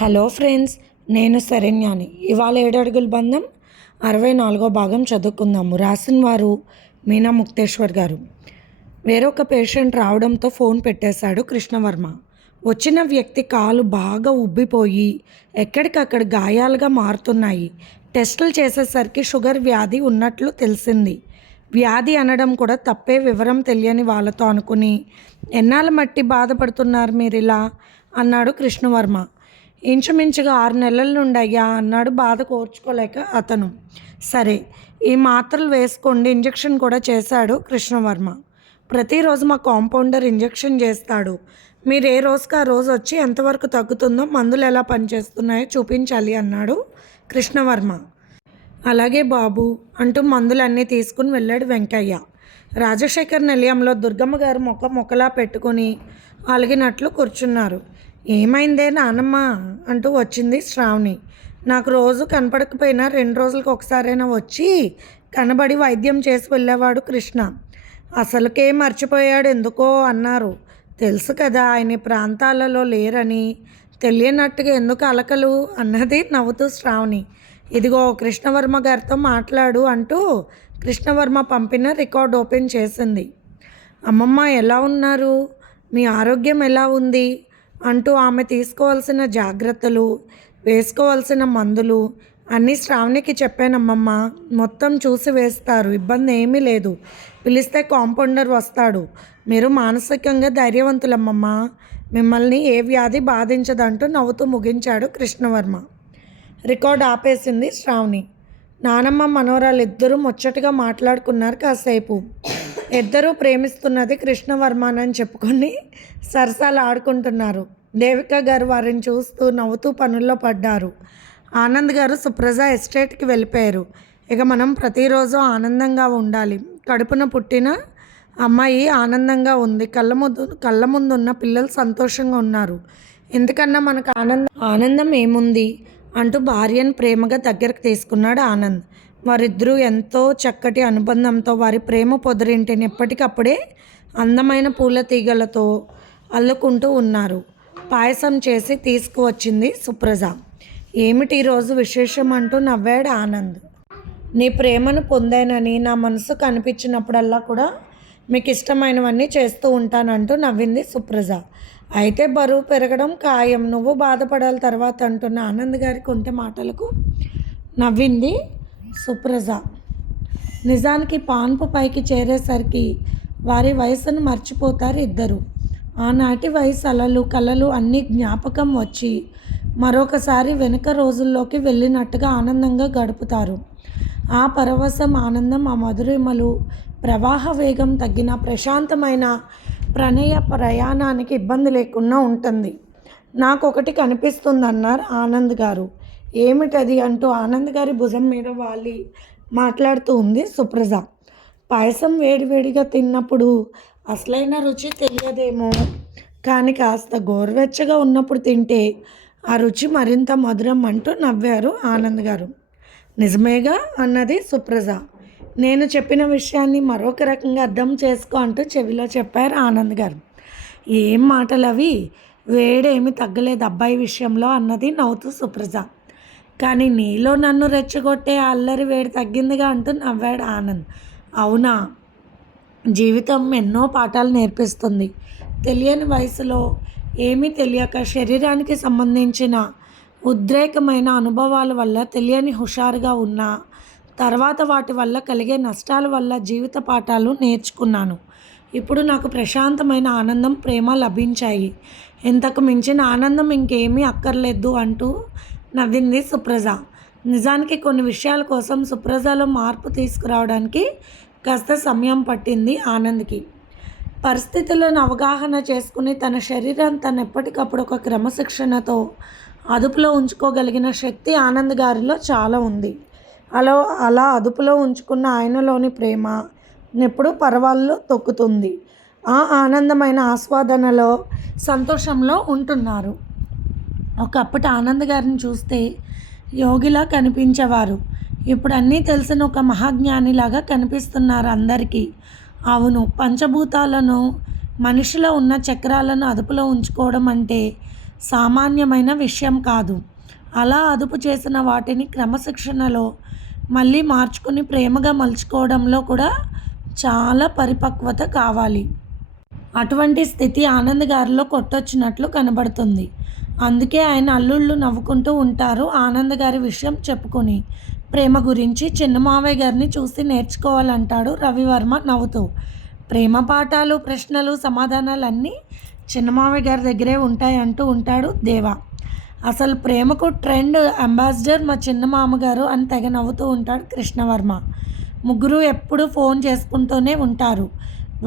Hello friends, నేను శరణ్యాని. ఇవాళ 7 అడుగుల బంధం 64వ భాగం చదువుకుందాము. రాసిన వారు మీనా ముక్తేశ్వర్ గారు. వేరొక పేషెంట్ రావడంతో ఫోన్ పెట్టేశాడు కృష్ణవర్మ. వచ్చిన వ్యక్తి కాలు బాగా ఉబ్బిపోయి ఎక్కడికక్కడ గాయాలుగా మారుతున్నాయి. టెస్టులు చేసేసరికి షుగర్ వ్యాధి ఉన్నట్లు తెలిసింది. వ్యాధి అనడం కూడా తప్పే, వివరం తెలియని వాళ్ళతో అనుకుని, ఎన్నాళ్ళ మట్టి బాధపడుతున్నారు మీరిలా అన్నాడు కృష్ణవర్మ. ఇంచుమించుగా 6 నెలల నుండి అయ్యా అన్నాడు బాధ కోర్చుకోలేక అతను. సరే, ఈ మాత్రలు వేసుకోండి, ఇంజెక్షన్ కూడా చేశాడు కృష్ణవర్మ. ప్రతిరోజు మా కాంపౌండర్ ఇంజెక్షన్ చేస్తాడు. మీరు ఏ రోజుకి ఆ రోజు వచ్చి ఎంతవరకు తగ్గుతుందో, మందులు ఎలా పనిచేస్తున్నాయో చూపించాలి అన్నాడు కృష్ణవర్మ. అలాగే బాబు అంటూ మందులన్నీ తీసుకుని వెళ్ళాడు వెంకయ్య. రాజశేఖర్ నిలయంలో దుర్గమ్మ గారు మొక్కలా పెట్టుకుని అలిగినట్లు కూర్చున్నారు. ఏమైందే నానమ్మ అంటూ వచ్చింది శ్రావణి. నాకు రోజు కనపడకపోయినా 2 రోజులకు ఒకసారైనా వచ్చి కనబడి వైద్యం చేసి వెళ్ళేవాడు కృష్ణ. అసలుకే మర్చిపోయాడు ఎందుకో అన్నారు. తెలుసు కదా ఆయన ప్రాంతాలలో లేరని. తెలియనట్టుగా ఎందుకు అలకలు అన్నది నవ్వుతూ శ్రావణి. ఇదిగో కృష్ణవర్మ గారితో మాట్లాడు అంటూ కృష్ణవర్మ పంపిన రికార్డ్ ఓపెన్ చేసింది. అమ్మమ్మ ఎలా ఉన్నారు, మీ ఆరోగ్యం ఎలా ఉంది అంటూ ఆమె తీసుకోవాల్సిన జాగ్రత్తలు, వేసుకోవాల్సిన మందులు అన్నీ శ్రావణికి చెప్పానమ్మమ్మ. మొత్తం చూసి వేస్తారు, ఇబ్బంది ఏమీ లేదు. పిలిస్తే కాంపౌండర్ వస్తాడు. మీరు మానసికంగా ధైర్యవంతులమ్మమ్మ, మిమ్మల్ని ఏ వ్యాధి బాధించదంటూ నవ్వుతూ ముగించాడు కృష్ణవర్మ. రికార్డ్ ఆపేసింది శ్రావణి. నానమ్మ మనోరాలు ఇద్దరూ ముచ్చటగా మాట్లాడుకున్నారు కాసేపు. ఇద్దరూ ప్రేమిస్తున్నది కృష్ణవర్మనని చెప్పుకొని సరసాలు ఆడుకుంటున్నారు. దేవిక గారు వారిని చూస్తూ నవ్వుతూ పనుల్లో పడ్డారు. ఆనంద్ గారు సుప్రజ ఎస్టేట్కి వెళ్ళిపోయారు. ఇక మనం ప్రతిరోజు ఆనందంగా ఉండాలి. కడుపున పుట్టిన అమ్మాయి ఆనందంగా ఉంది, కళ్ళ ముందు ఉన్న పిల్లలు సంతోషంగా ఉన్నారు. ఎందుకన్నా మనకు ఆనందం ఏముంది అంటూ భార్యను ప్రేమగా దగ్గరకు తీసుకున్నాడు ఆనంద్. వారిద్దరూ ఎంతో చక్కటి అనుబంధంతో వారి ప్రేమ పొదరింటిని ఎప్పటికప్పుడే అందమైన పూల తీగలతో అల్లుకుంటూ ఉన్నారు. పాయసం చేసి తీసుకువచ్చింది సుప్రజ. ఏమిటి ఈరోజు విశేషం అంటూ నవ్వాడు ఆనంద్. నీ ప్రేమను పొందానని, నా మనసు కనిపించినప్పుడల్లా కూడా మీకు ఇష్టమైనవన్నీ చేస్తూ ఉంటానంటూ నవ్వింది సుప్రజ. అయితే బరువు పెరగడం ఖాయం, నువ్వు బాధపడాలి తర్వాత అంటున్న ఆనంద్ గారికి ఉంటే మాటలకు నవ్వింది సుప్రజ. నిజానికి పాన్పు పైకి చేరేసరికి వారి వయసును మర్చిపోతారు ఇద్దరు. ఆనాటి వయసు అలలు కలలు అన్నీ జ్ఞాపకం వచ్చి మరొకసారి వెనుక రోజుల్లోకి వెళ్ళినట్టుగా ఆనందంగా గడుపుతారు. ఆ పరవశం, ఆనందం, ఆ మధురిమలు, ప్రవాహ వేగం తగ్గిన ప్రశాంతమైన ప్రణయ ప్రయాణానికి ఇబ్బంది లేకుండా ఉంటుంది. నాకొకటి కనిపిస్తుందన్నారు ఆనంద్ గారు. ఏమిటది అంటూ ఆనంద్ గారి భుజం మీద వాలి మాట్లాడుతూ ఉంది సుప్రజ. పాయసం వేడివేడిగా తిన్నప్పుడు అసలైన రుచి తెలియదేమో, కానీ కాస్త గోరువెచ్చగా ఉన్నప్పుడు తింటే ఆ రుచి మరింత మధురం అంటూ నవ్వారు ఆనంద్ గారు. నిజమేగా అన్నది సుప్రజ. నేను చెప్పిన విషయాన్ని మరొక రకంగా అర్థం చేసుకో అంటూ చెవిలో చెప్పారు ఆనంద్ గారు. ఏం మాటలు అవి, వేడేమి తగ్గలేదు అబ్బాయి విషయంలో అన్నది నవ్వుతూ సుప్రజ. కానీ నీలో నన్ను రెచ్చగొట్టే అల్లరి వేడి తగ్గిందిగా అంటూ నవ్వాడు ఆనంద్. అవునా, జీవితం ఎన్నో పాఠాలు నేర్పిస్తుంది. తెలియని వయసులో ఏమీ తెలియక శరీరానికి సంబంధించిన ఉద్రేకమైన అనుభవాల వల్ల తెలియని హుషారుగా ఉన్న తర్వాత వాటి వల్ల కలిగే నష్టాల వల్ల జీవిత పాఠాలు నేర్చుకున్నాను. ఇప్పుడు నాకు ప్రశాంతమైన ఆనందం, ప్రేమ లభించాయి. ఇంతకు మించిన ఆనందం ఇంకేమీ అక్కర్లేదు అంటూ నవ్వింది సుప్రజ. నిజానికి కొన్ని విషయాల కోసం సుప్రజలో మార్పు తీసుకురావడానికి కాస్త సమయం పట్టింది ఆనంద్కి. పరిస్థితులను అవగాహన చేసుకుని తన శరీరం తను ఎప్పటికప్పుడు ఒక క్రమశిక్షణతో అదుపులో ఉంచుకోగలిగిన శక్తి ఆనంద్ గారిలో చాలా ఉంది. అలా అదుపులో ఉంచుకున్న ఆయనలోని ప్రేమ ఎప్పుడూ పర్వాల్లో తొక్కుతుంది. ఆ ఆనందమైన ఆస్వాదనలో, సంతోషంలో ఉంటున్నారు. ఒకప్పటి ఆనంద్ గారిని చూస్తే యోగిలా కనిపించేవారు. ఇప్పుడు అన్నీ తెలిసిన ఒక మహాజ్ఞానిలాగా కనిపిస్తున్నారు అందరికీ. అవును, పంచభూతాలను, మనిషిలో ఉన్న చక్రాలను అదుపులో ఉంచుకోవడం అంటే సామాన్యమైన విషయం కాదు. అలా అదుపు చేసిన వాటిని క్రమశిక్షణలో మళ్ళీ మార్చుకుని ప్రేమగా మలుచుకోవడంలో కూడా చాలా పరిపక్వత కావాలి. అటువంటి స్థితి ఆనంద్ గారిలో కొట్టొచ్చినట్లు కనబడుతుంది. అందుకే ఆయన అల్లుళ్ళు నవ్వుకుంటూ ఉంటారు ఆనంద్ గారి విషయం చెప్పుకొని. ప్రేమ గురించి చిన్న మావయ్య గారిని చూసి నేర్చుకోవాలంటాడు రవివర్మ నవ్వుతూ. ప్రేమ పాఠాలు, ప్రశ్నలు, సమాధానాలు అన్నీ చిన్నమావయ్య గారి దగ్గరే ఉంటాయంటూ ఉంటాడు దేవా. అసలు ప్రేమకు ట్రెండ్ అంబాసిడర్ మా చిన్న మామగారు అని తెగ నవ్వుతూ ఉంటాడు కృష్ణవర్మ. ముగ్గురు ఎప్పుడు ఫోన్ చేసుకుంటూనే ఉంటారు.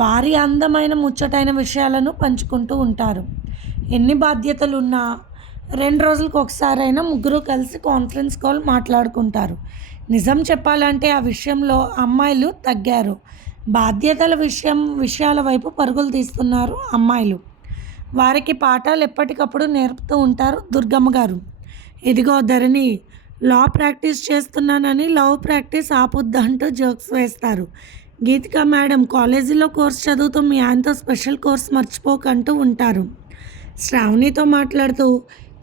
వారి అందమైన ముచ్చటైన విషయాలను పంచుకుంటూ ఉంటారు. ఎన్ని బాధ్యతలున్నా 2 రోజులకు ఒకసారైనా ముగ్గురు కలిసి కాన్ఫరెన్స్ కాల్ మాట్లాడుకుంటారు. నిజం చెప్పాలంటే ఆ విషయంలో అమ్మాయిలు తగ్గారు. బాధ్యతల విషయాల వైపు పరుగులు తీస్తున్నారు అమ్మాయిలు. వారికి పాఠాలు ఎప్పటికప్పుడు నేర్పుతూ ఉంటారు దుర్గమ్మ గారు. ఇదిగో ధరణి, లా ప్రాక్టీస్ చేస్తున్నానని లవ్ ప్రాక్టీస్ ఆపొద్దంటూ జోక్స్ వేస్తారు. గీతిక మేడం, కాలేజీలో కోర్స్ చదువుతూ మీ ఆయనతో స్పెషల్ కోర్స్ మర్చిపోకంటూ ఉంటారు. శ్రావణితో మాట్లాడుతూ,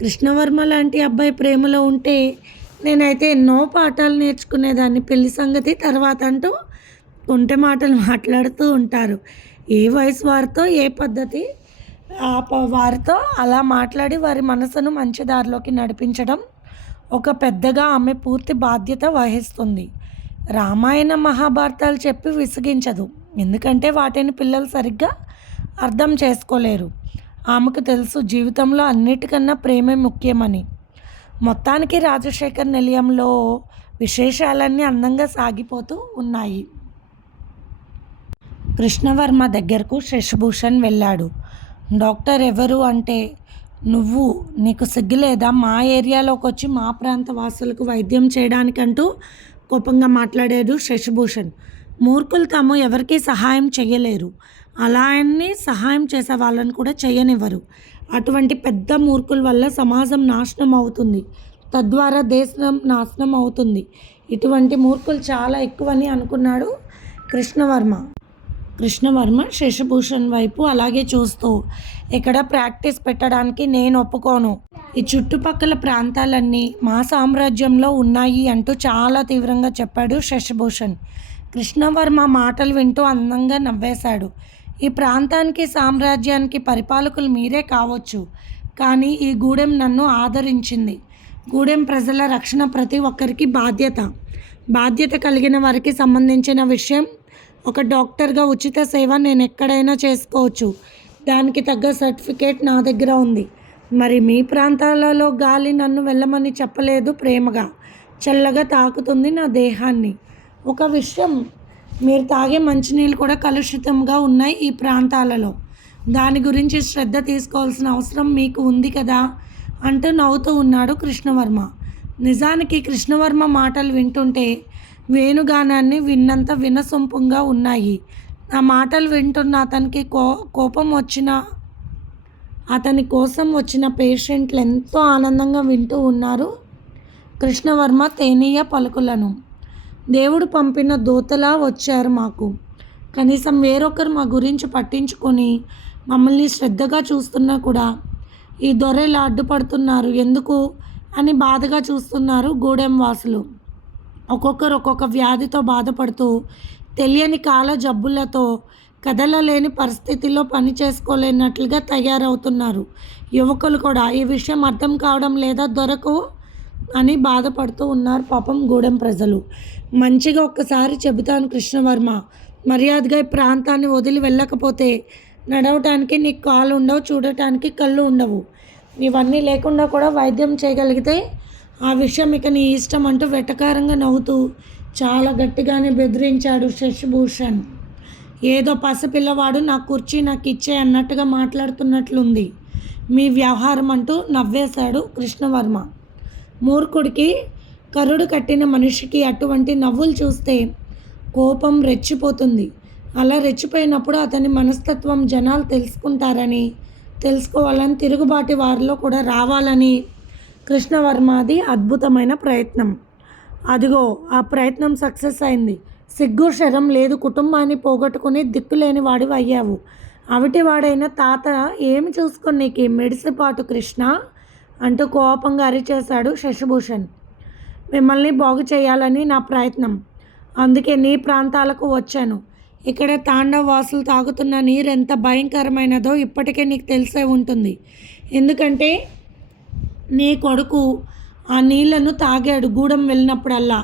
కృష్ణవర్మ లాంటి అబ్బాయి ప్రేమలో ఉంటే నేనైతే ఎన్నో పాఠాలు నేర్చుకునేదాన్ని, పెళ్లి సంగతి తర్వాత అంటూ కొంటె మాటలు మాట్లాడుతూ ఉంటారు. ఏ వయసు వారితో ఏ పద్ధతి వారితో అలా మాట్లాడి వారి మనసును మంచి దారిలోకి నడిపించడం ఒక పెద్దగా ఆమె పూర్తి బాధ్యత వహిస్తుంది. రామాయణ మహాభారతాలు చెప్పి విసిగించదు, ఎందుకంటే వాటిని పిల్లలు సరిగ్గా అర్థం చేసుకోలేరు. ఆమెకు తెలుసు జీవితంలో అన్నిటికన్నా ప్రేమే ముఖ్యమని. మొత్తానికి రాజశేఖర్ నిలయంలో విశేషాలన్నీ అందంగా సాగిపోతూ ఉన్నాయి. కృష్ణవర్మ దగ్గరకు శశిభూషణ్ వెళ్ళాడు. డాక్టర్ ఎవరు అంటే, నువ్వు, నీకు సిగ్గులేదా మా ఏరియాలోకి వచ్చి మా ప్రాంత వాసులకు వైద్యం చేయడానికంటూ కోపంగా మాట్లాడాడు శశిభూషణ్. మూర్ఖులు తాము ఎవరికీ సహాయం చేయలేరు, అలా అని సహాయం చేసే వాళ్ళని కూడా చేయనివ్వరు. అటువంటి పెద్ద మూర్ఖుల వల్ల సమాజం నాశనం అవుతుంది, తద్వారా దేశం నాశనం అవుతుంది. ఇటువంటి మూర్ఖులు చాలా ఎక్కువని అనుకున్నాడు కృష్ణవర్మ శశిభూషణ్ వైపు అలాగే చూస్తూ. ఇక్కడ ప్రాక్టీస్ పెట్టడానికి నేను ఒప్పుకోను. ఈ చుట్టుపక్కల ప్రాంతాలన్నీ మా సామ్రాజ్యంలో ఉన్నాయి అంటూ చాలా తీవ్రంగా చెప్పాడు శశిభూషణ్. కృష్ణవర్మ మాటలు వింటూ అందంగా నవ్వేశాడు. ఈ ప్రాంతానికి, సామ్రాజ్యానికి పరిపాలకులు మీరే కావచ్చు, కానీ ఈ గూడెం నన్ను ఆదరించింది. గూడెం ప్రజల రక్షణ ప్రతి ఒక్కరికి బాధ్యత కలిగిన వారికి సంబంధించిన విషయం. ఒక డాక్టర్గా ఉచిత సేవ నేను ఎక్కడైనా చేసుకోవచ్చు, దానికి తగ్గ సర్టిఫికేట్ నా దగ్గర ఉంది. మరి మీ ప్రాంతాలలో గాలి నన్ను వెళ్ళమని చెప్పలేదు, ప్రేమగా చల్లగా తాకుతుంది నా దేహాన్ని. ఒక విషయం, మీరు తాగే మంచినీళ్ళు కూడా కలుషితంగా ఉన్నాయి ఈ ప్రాంతాలలో, దాని గురించి శ్రద్ధ తీసుకోవాల్సిన అవసరం మీకు ఉంది కదా అంటూ నవ్వుతూ ఉన్నాడు కృష్ణవర్మ. నిజానికి కృష్ణవర్మ మాటలు వింటుంటే వేణుగానాన్ని విన్నంత వినసొంపుగా ఉన్నాయి. ఆ మాటలు వింటున్న అతనికి కోపం వచ్చిన అతని కోసం వచ్చిన పేషెంట్లు ఎంతో ఆనందంగా వింటూ ఉన్నారు కృష్ణవర్మ తేనీయ పలుకులను. దేవుడు పంపిన దూతలా వచ్చారు మాకు. కనీసం వేరొకరు మా గురించి పట్టించుకొని మమ్మల్ని శ్రద్ధగా చూస్తున్నా కూడా ఈ దొరెలు అడ్డుపడుతున్నారు ఎందుకు అని బాధగా చూస్తున్నారు గూడెం వాసులు. ఒక్కొక్కరు ఒక్కొక్క వ్యాధితో బాధపడుతూ, తెలియని కాల జబ్బులతో కదలలేని పరిస్థితిలో పని చేసుకోలేనట్లుగా తయారవుతున్నారు. యువకులు కూడా ఈ విషయం అర్థం కావడం లేదా దొరకు అని బాధపడుతూ ఉన్నారు పాపం గూడెం ప్రజలు. మంచిగా ఒక్కసారి చెబుతాను కృష్ణవర్మ, మర్యాదగా ఈ ప్రాంతాన్ని వదిలి వెళ్ళకపోతే నడవటానికి నీకు కాళ్ళు ఉండవు, చూడటానికి కళ్ళు ఉండవు. ఇవన్నీ లేకుండా కూడా వైద్యం చేయగలిగితే ఆ విషయం ఇక నీ ఇష్టం అంటూ వెటకారంగా నవ్వుతూ చాలా గట్టిగానే బెదిరించాడు శశిభూషణ్. ఏదో పసిపిల్లవాడు నా కుర్చీ నాకు ఇచ్చే అన్నట్టుగా మాట్లాడుతున్నట్లుంది మీ వ్యవహారం అంటూ నవ్వేశాడు కృష్ణవర్మ. మూర్ఖుడికి కరుడు కట్టిన మనిషికి అటువంటి నవ్వులు చూస్తే కోపం రెచ్చిపోతుంది. అలా రెచ్చిపోయినప్పుడు అతని మనస్తత్వం జనాలు తెలుసుకోవాలని తిరుగుబాటి వారిలో కూడా రావాలని కృష్ణవర్మది అద్భుతమైన ప్రయత్నం. అదిగో ఆ ప్రయత్నం సక్సెస్ అయింది. సిగ్గు శరం లేదు, కుటుంబాన్ని పోగొట్టుకుని దిక్కులేని వాడివి అయ్యావు. అవిటివాడైన తాత ఏమి చూసుకొని నీకు మెడిసిపాటు కృష్ణ అంటూ కోపంగా అరిచేశాడు శశిభూషణ్. మిమ్మల్ని బాగు చేయాలని నా ప్రయత్నం, అందుకే నీ ప్రాంతాలకు వచ్చాను. ఇక్కడ తాండవ వాసులు తాగుతున్న నీరు ఎంత భయంకరమైనదో ఇప్పటికే నీకు తెలిసే ఉంటుంది. ఎందుకంటే నీ కొడుకు ఆ నీళ్లను తాగాడు. గూడెం వెళ్ళినప్పుడల్లా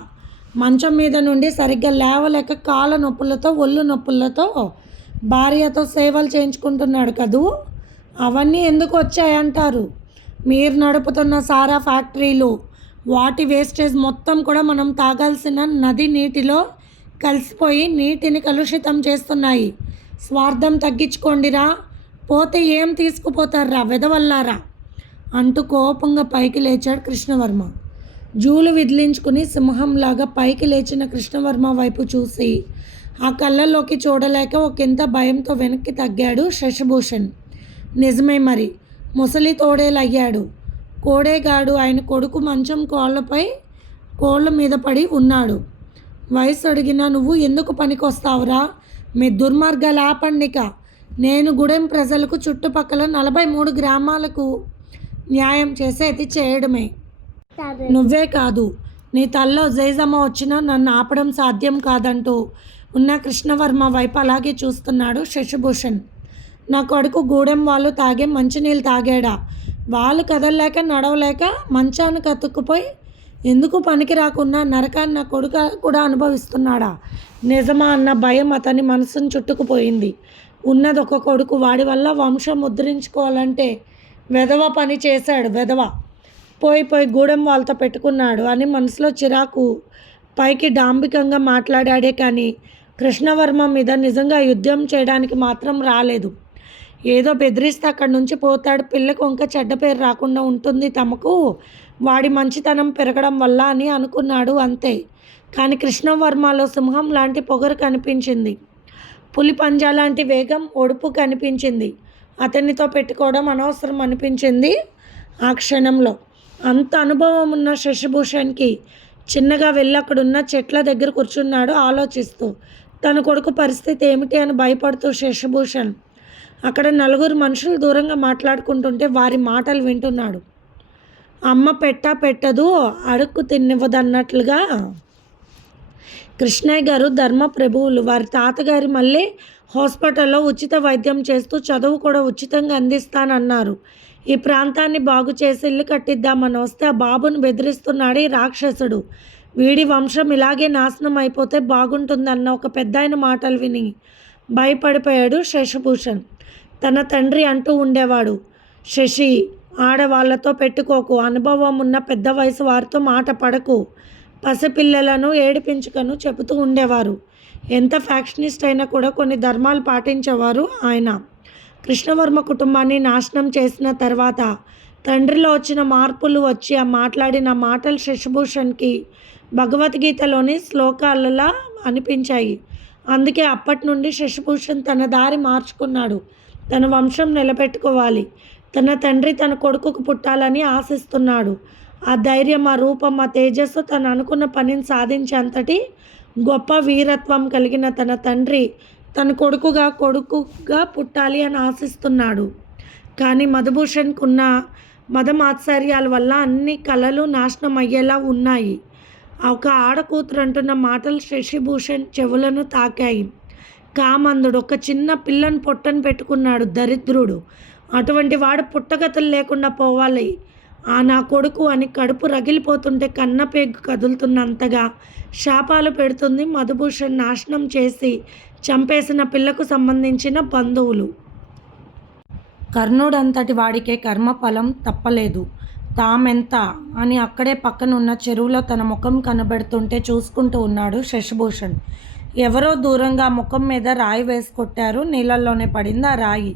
మంచం మీద నుండి సరిగ్గా లేవలేక కాళ్ళ నొప్పులతో ఒళ్ళు నొప్పులతో భార్యతో సేవలు చేయించుకుంటున్నాడు కదూ. అవన్నీ ఎందుకు వచ్చాయంటారు? మీరు నడుపుతున్న సారా ఫ్యాక్టరీలు, వాటి వేస్టేజ్ మొత్తం కూడా మనం తాగాల్సిన నది నీటిలో కలిసిపోయి నీటిని కలుషితం చేస్తున్నాయి. స్వార్థం తగ్గించుకోండిరా, పోతే ఏం తీసుకుపోతారా వెదవల్లారా అంటూ కోపంగా పైకి లేచాడు కృష్ణవర్మ. జూలు విదిలించుకుని సింహంలాగా పైకి లేచిన కృష్ణవర్మ వైపు చూసి ఆ కళ్ళల్లోకి చూడలేక ఒకంత భయంతో వెనక్కి తగ్గాడు శశిభూషణ్. నిజమే మరి, ముసలి తోడేలయ్యాడు. కోడేగాడు ఆయన కొడుకు మంచం కోళ్ళ మీద పడి ఉన్నాడు. వయసు అడిగినా నువ్వు ఎందుకు పనికొస్తావురా? మీ దుర్మార్గాలు ఆపండిక. నేను గూడెం ప్రజలకు చుట్టుపక్కల 43 గ్రామాలకు న్యాయం చేసేది చేయడమే. నువ్వే కాదు, నీ తల్లో జైజమ్మ వచ్చినా నన్ను ఆపడం సాధ్యం కాదంటూ ఉన్న కృష్ణవర్మ వైపు అలాగే చూస్తున్నాడు శశిభూషణ్. నా కొడుకు గూడెం వాళ్ళు తాగే మంచినీళ్ళు తాగాడా? వాళ్ళు కదలలేక నడవలేక మంచానికి అతుక్కుపోయి ఎందుకు పనికి రాకున్నా నరకాన్ని నా కొడుకు కూడా అనుభవిస్తున్నాడా? నిజమా అన్న భయం అతని మనసును చుట్టుకుపోయింది. ఉన్నది ఒక కొడుకు, వాడి వల్ల వంశం ముద్రించుకోవాలంటే వెధవ పని చేశాడు. వెధవ పోయి గూడెం వాళ్ళతో పెట్టుకున్నాడు అని మనసులో చిరాకు పైకి డాంబికంగా మాట్లాడాడే కానీ కృష్ణవర్మ మీద నిజంగా యుద్ధం చేయడానికి మాత్రం రాలేదు. ఏదో బెదిరిస్తే అక్కడి నుంచి పోతాడు, పిల్లకు ఇంకా చెడ్డ పేరు రాకుండా ఉంటుంది తమకు వాడి మంచితనం పెరగడం వల్ల అని అనుకున్నాడు అంతే. కానీ కృష్ణవర్మలో సింహం లాంటి పొగరు కనిపించింది, పులి పంజా లాంటి వేగం ఒడుపు కనిపించింది. అతనితో పెట్టుకోవడం అనవసరం అనిపించింది ఆ క్షణంలో. అంత అనుభవం ఉన్న శశిభూషణ్కి చిన్నగా వెళ్ళి అక్కడున్న చెట్ల దగ్గర కూర్చున్నాడు ఆలోచిస్తూ. తన కొడుకు పరిస్థితి ఏమిటి అని భయపడుతూ శశిభూషణ్ అక్కడ 4 మనుషులు దూరంగా మాట్లాడుకుంటుంటే వారి మాటలు వింటున్నాడు. అమ్మ పెట్టదు అడుక్కు తిన్నివ్వదన్నట్లుగా కృష్ణయ్య గారు ధర్మప్రభువులు, వారి తాతగారి మళ్ళీ హాస్పిటల్లో ఉచిత వైద్యం చేస్తూ చదువు కూడా ఉచితంగా అందిస్తానన్నారు. ఈ ప్రాంతాన్ని బాగు చేసి ఇల్లు కట్టిద్దామని వస్తే ఆ బాబును బెదిరిస్తున్నాడు ఈ రాక్షసుడు. వీడి వంశం ఇలాగే నాశనం అయిపోతే బాగుంటుందన్న ఒక పెద్దాయన మాటలు విని భయపడిపోయాడు శశిభూషణ్. తన తండ్రి అంటూ ఉండేవాడు, శశి ఆడవాళ్లతో పెట్టుకోకు, అనుభవం ఉన్న పెద్ద వయసు వారితో మాట పడకు, పసిపిల్లలను ఏడిపించుకను చెబుతూ ఉండేవారు. ఎంత ఫ్యాక్షనిస్ట్ అయినా కూడా కొన్ని ధర్మాలు పాటించేవారు ఆయన. కృష్ణవర్మ కుటుంబాన్ని నాశనం చేసిన తర్వాత తండ్రిలో వచ్చిన మార్పులు వచ్చి ఆ మాట్లాడిన మాటలు శశిభూషణ్కి భగవద్గీతలోని శ్లోకాలలా అనిపించాయి. అందుకే అప్పటి నుండి శశిభూషణ్ తన దారి మార్చుకున్నాడు. తన వంశం నిలబెట్టుకోవాలి, తన తండ్రి తన కొడుకుకు పుట్టాలని ఆశిస్తున్నాడు. ఆ ధైర్యం, ఆ రూపం, ఆ తేజస్సు తను అనుకున్న పనిని సాధించేంతటి గొప్ప వీరత్వం కలిగిన తన తండ్రి తన కొడుకుగా పుట్టాలి అని ఆశిస్తున్నాడు. కానీ మధుభూషణ్కున్న మదమాత్సర్యాల వల్ల అన్ని కళలు నాశనం అయ్యేలా ఉన్నాయి. ఒక ఆడకూతురు అంటున్న మాటలు శశిభూషణ్ చెవులను తాకాయి. కామందుడు ఒక చిన్న పిల్లని పొట్టను పెట్టుకున్నాడు, దరిద్రుడు. అటువంటి వాడు పుట్టగతులు లేకుండా పోవాలి. నా కొడుకు అని కడుపు రగిలిపోతుంటే కన్నపేగు కదులుతున్నంతగా శాపాలు పెడుతుంది మధుభూషణ్ నాశనం చేసి చంపేసిన పిల్లకు సంబంధించిన బంధువులు. కర్ణుడంతటి వాడికే కర్మఫలం తప్పలేదు. తామెంత అని అక్కడే పక్కనున్న చెరువులో తన ముఖం కనబడుతుంటే చూసుకుంటూ ఉన్నాడు శశిభూషణ్. ఎవరో దూరంగా ముఖం మీద రాయి వేసి కొట్టారు. నీళ్ళల్లోనే పడింది ఆ రాయి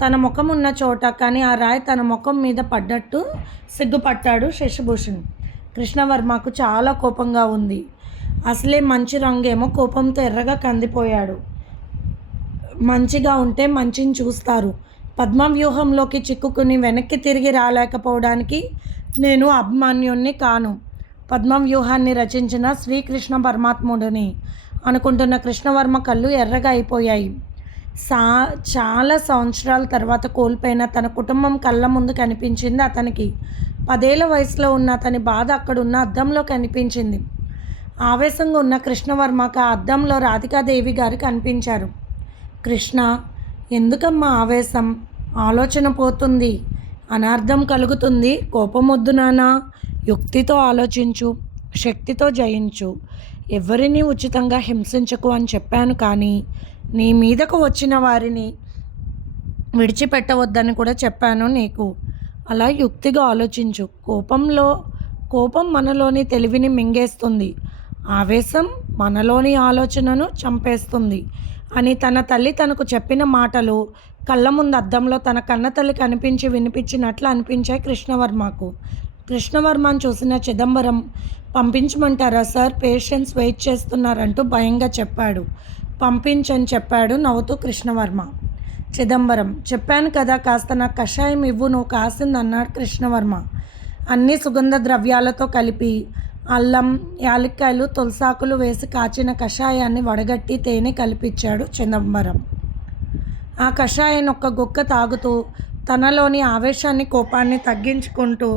తన ముఖం ఉన్న చోట. కానీ ఆ రాయి తన ముఖం మీద పడ్డట్టు సిగ్గుపట్టాడు శశిభూషణ్. కృష్ణవర్మకు చాలా కోపంగా ఉంది. అసలే మంచి రంగేమో కోపంతో ఎర్రగా కందిపోయాడు. మంచిగా ఉంటే మంచిని చూస్తారు. పద్మవ్యూహంలోకి చిక్కుకుని వెనక్కి తిరిగి రాలేకపోవడానికి నేను అభిమన్యుణ్ణి కాను. పద్మవ్యూహాన్ని రచించిన శ్రీకృష్ణ పరమాత్ముడిని అనుకుంటున్న కృష్ణవర్మ కళ్ళు ఎర్రగా అయిపోయాయి. సా చాలా సంవత్సరాల తర్వాత కోల్పోయిన తన కుటుంబం కళ్ళ ముందు కనిపించింది అతనికి. 10 ఏళ్ల వయసులో ఉన్న అతని బాధ అక్కడున్న అద్దంలో కనిపించింది. ఆవేశంగా ఉన్న కృష్ణవర్మకు ఆ అద్దంలో రాధికాదేవి గారు కనిపించారు. కృష్ణ, ఎందుకమ్మా ఆవేశం? ఆలోచన పోతుంది, అనర్థం కలుగుతుంది. కోపమొద్దు నాన్నా, యుక్తితో ఆలోచించు, శక్తితో జయించు. ఎవరినీ ఉచితంగా హింసించకు అని చెప్పాను, కానీ నీ మీదకు వచ్చిన వారిని విడిచిపెట్టవద్దని కూడా చెప్పాను నీకు. అలా యుక్తిగా ఆలోచించు. కోపం మనలోని తెలివిని మింగేస్తుంది, ఆవేశం మనలోని ఆలోచనను చంపేస్తుంది అని తన తల్లి తనకు చెప్పిన మాటలు కళ్ళ ముందు అద్దంలో తన కన్నతల్లి కనిపించి వినిపించినట్లు అనిపించాయి కృష్ణవర్మకు. కృష్ణవర్మను చూసిన చిదంబరం, పంపించమంటారా సార్, పేషెంట్స్ వెయిట్ చేస్తున్నారంటూ భయంగా చెప్పాడు. పంపించని చెప్పాడు నవ్వుతూ కృష్ణవర్మ. చిదంబరం, చెప్పాను కదా, కాస్త నాకు కషాయం ఇవ్వు, నువ్వు కాసింది అన్నాడు కృష్ణవర్మ. అన్ని సుగంధ ద్రవ్యాలతో కలిపి అల్లం, యాలక్కాయలు, తులసాకులు వేసి కాచిన కషాయాన్ని వడగట్టి తేనె కలిపిచ్చాడు చిదంబరం. ఆ కషాయాన్ని ఒక్క గుక్క తాగుతూ తనలోని ఆవేశాన్ని, కోపాన్ని తగ్గించుకుంటూ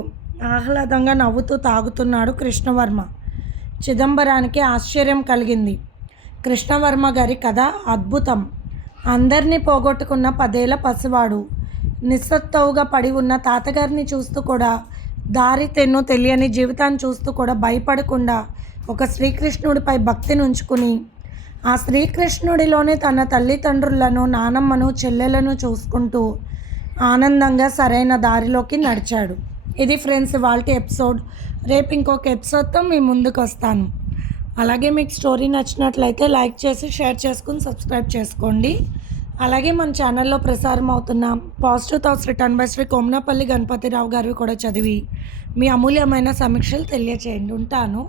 ఆహ్లాదంగా నవ్వుతూ తాగుతున్నాడు కృష్ణవర్మ. చిదంబరానికి ఆశ్చర్యం కలిగింది. కృష్ణవర్మ గారి కథ అద్భుతం. అందరినీ పోగొట్టుకున్న 10 ఏళ్ల పసివాడు, నిస్సత్తువుగా పడి ఉన్న తాతగారిని చూస్తూ కూడా, దారి తెన్ను తెలియని జీవితాన్ని చూస్తూ కూడా భయపడకుండా ఒక శ్రీకృష్ణుడిపై భక్తిని ఉంచుకుని, ఆ శ్రీకృష్ణుడిలోనే తన తల్లిదండ్రులను, నానమ్మను, చెల్లెలను చూసుకుంటూ ఆనందంగా సరైన దారిలోకి నడిచాడు. ఇది ఫ్రెండ్స్ ఇవాల్టి ఎపిసోడ్. రేపు ఇంకొక ఎపిసోడ్తో మీ ముందుకు వస్తాను. అలాగే మీకు స్టోరీ నచ్చినట్లయితే లైక్ చేసి షేర్ చేసుకుని సబ్స్క్రైబ్ చేసుకోండి. అలాగే మన ఛానల్లో ప్రసారం అవుతున్న positive thoughts written by Shri Komnapalli Ganapathirao గారివి కూడా చదివి మీ అమూల్యమైన సమీక్షలు తెలియచేయండి. ఉంటాను.